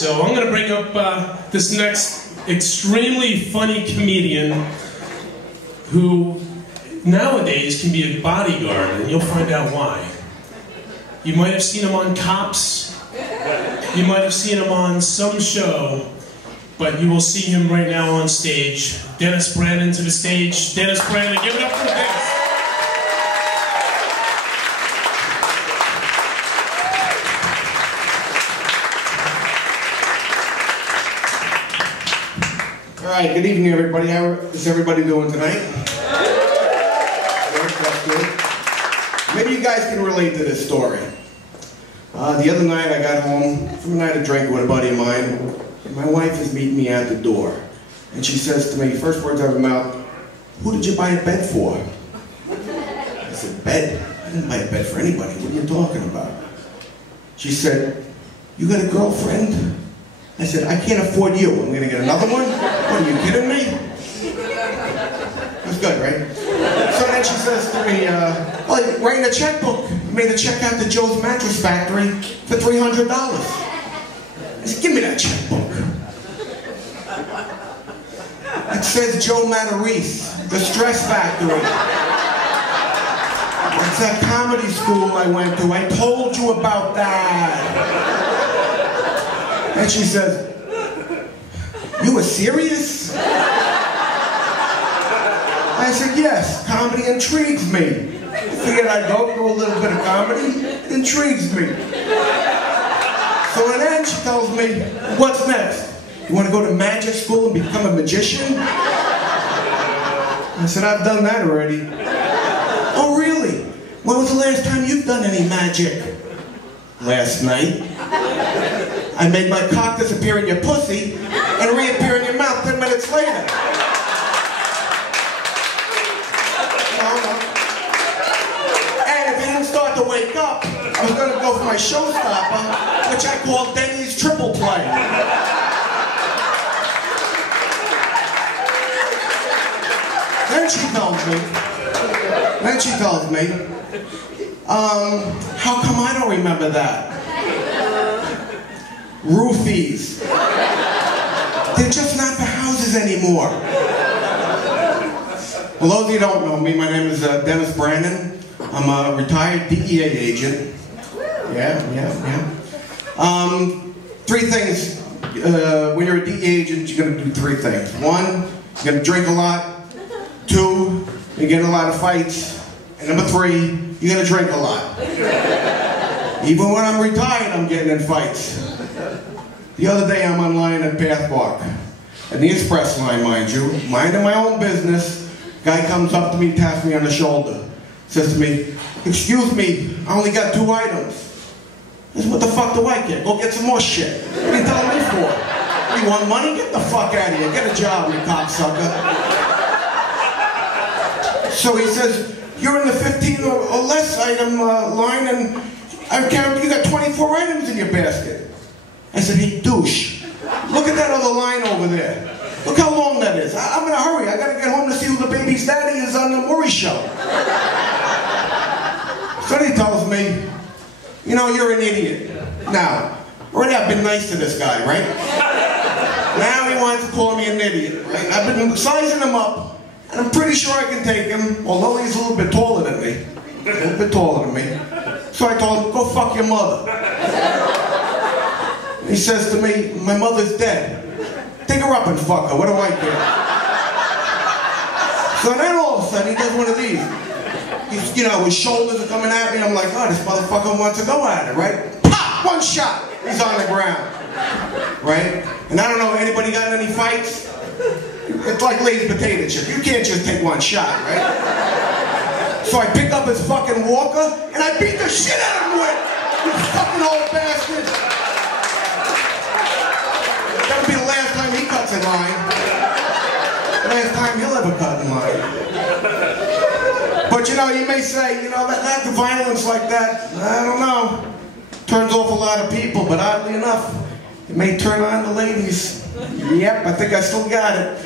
So I'm going to bring up this next extremely funny comedian who nowadays can be a bodyguard, and you'll find out why. You might have seen him on Cops. You might have seen him on some show, but you will see him right now on stage. Dennis Branen to the stage. Dennis Branen, give it up for Dennis. All right, good evening, everybody. How is everybody doing tonight? That's good. Maybe you guys can relate to this story. The other night I got home from a night of drinking with a buddy of mine, and my wife is meeting me at the door. And she says to me, first words out of her mouth, "Who did you buy a bed for?" I said, "Bed? I didn't buy a bed for anybody. What are you talking about?" She said, "You got a girlfriend?" I said, "I can't afford you. I'm going to get another one? What, are you kidding me?" It was good, right? So then she says to me, "Well, writing a checkbook. You made a check out to Joe's Mattress Factory for $300. I said, "Give me that checkbook." It says Joe Matarese, the Stress Factory. It's that comedy school I went to. I told you about that. And she says, "You were serious?" I said, "Yes, comedy intrigues me. I figured I'd go through a little bit of comedy. It intrigues me." So then she tells me, "What's next? You want to go to magic school and become a magician?" I said, "I've done that already." "Oh, really? When was the last time you've done any magic?" "Last night. I made my cock disappear in your pussy and reappear in your mouth 10 minutes later." And if he didn't start to wake up, I was going to go for my showstopper, which I call Denny's triple play. Then she tells me, "How come I don't remember that?" Roofies. They're just not for houses anymore. Well, those of you who don't know me, my name is Dennis Branen. I'm a retired DEA agent. Yeah. Three things. When you're a DEA agent, you're going to do three things. One, you're going to drink a lot. Two, you get in a lot of fights. And number three, you're going to drink a lot. Even when I'm retired, I'm getting in fights. The other day, I'm online at Pathmark, and the express line, mind you, minding my own business. Guy comes up to me, taps me on the shoulder, says to me, "Excuse me, I only got 2 items." I said, "What the fuck do I get? Go get some more shit. What are you telling me for? You want money? Get the fuck out of here. Get a job, you cocksucker." So he says, "You're in the 15 or less item line, and I count you got 24 items in your basket." I said, "Hey, douche, look at that other line over there. Look how long that is. I'm in a hurry. I gotta get home to see who the baby's daddy is on the Maury show." So he tells me, "You know, you're an idiot." Now, already I've been nice to this guy, right? Now he wants to call me an idiot, right? I've been sizing him up, and I'm pretty sure I can take him, although he's a little bit taller than me. A little bit taller than me. So I told him, "Go fuck your mother." He says to me, "My mother's dead. Take her up and fuck her. What do I care?" So then all of a sudden he does one of these. He's, you know, his shoulders are coming at me. I'm like, "Oh, this motherfucker wants to go at it, right?" Pop! One shot. He's on the ground. Right? And I don't know, anybody got in any fights? It's like lazy potato chip. You can't just take one shot, right? So I pick up his fucking walker and I beat the shit out of him with it. You fucking old bastard. That'll be the last time he cuts in line. The last time he'll ever cut in line. But you know, you may say, you know, that violence like that, I don't know, turns off a lot of people, but oddly enough, it may turn on the ladies. Yep, I think I still got it.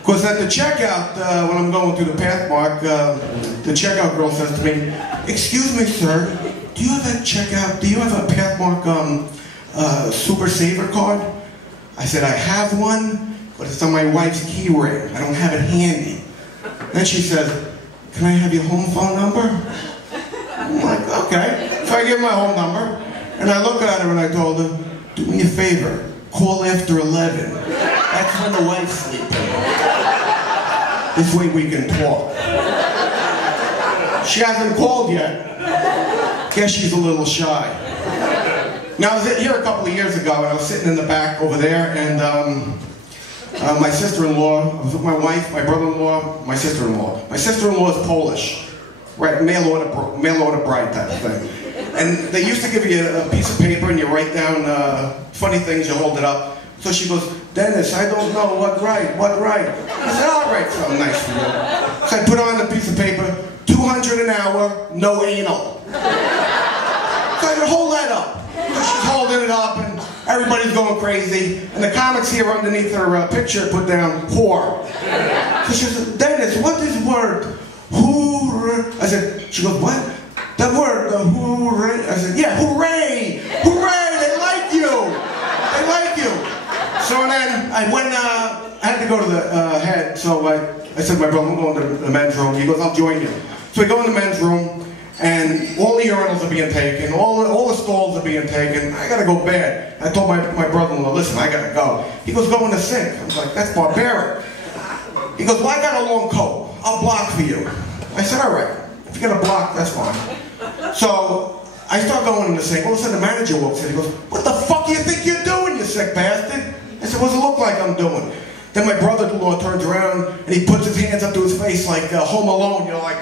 Because at the checkout, when I'm going through the Pathmark, the checkout girl says to me, "Excuse me, sir, do you have a checkout, do you have a Pathmark Super Saver card? I said, I have one, but it's on my wife's key ring. I don't have it handy. Then she says, can I have your home phone number? I'm like, okay. So I give her my home number, and I look at her and I told her, do me a favor, call after 11. That's when the wife's sleeping. This way we can talk. She hasn't called yet. Guess she's a little shy. Now, I was here a couple of years ago, and I was sitting in the back over there, and my sister-in-law, I was with my wife, my brother-in-law, my sister-in-law. My sister-in-law is Polish, right? Mail order bride type of thing. And they used to give you a piece of paper, and you write down funny things, you hold it up. So she goes, Dennis, I don't know what write. I said, I'll write something nice for you. So I put on the piece of paper, 200 an hour, no anal. So I said, hold that up. So she's holding it up, and everybody's going crazy. And the comics here underneath her picture put down, whore. So she says, Dennis, what is word? Hooray. I said, she goes, what? That word, hooray. I said, yeah, hooray. Hooray, they like you. They like you. So then I went, I had to go to the head, so I said to my brother, I'm going to the men's room. He goes, I'll join you. So we go in the men's room, and all the urinals are being taken, all the stalls are being taken. I gotta go bad. I told my brother-in-law, listen, I gotta go. He goes, go in the sink. I was like, that's barbaric. He goes, well, I got a long coat. I'll block for you. I said, all right. If you got a block, that's fine. So I start going in the sink. All of a sudden, the manager walks in. He goes, what the fuck do you think you're doing, you sick bastard? I said, what does it look like I'm doing? Then my brother-in-law turns around, and he puts his hands up to his face like Home Alone. You're like,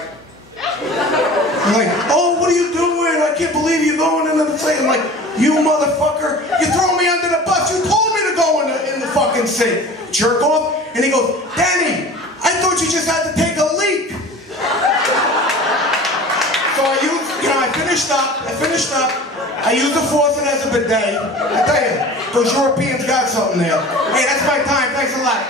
oh, what are you doing? I can't believe you're going into the sink. I'm like, you motherfucker, you throw me under the bus. You told me to go in the fucking sink. Jerk off. And he goes, Danny, I thought you just had to take a leak. So I finished up. I used the faucet as a bidet. I tell you, those Europeans got something there. Hey, that's my time. Thanks a lot.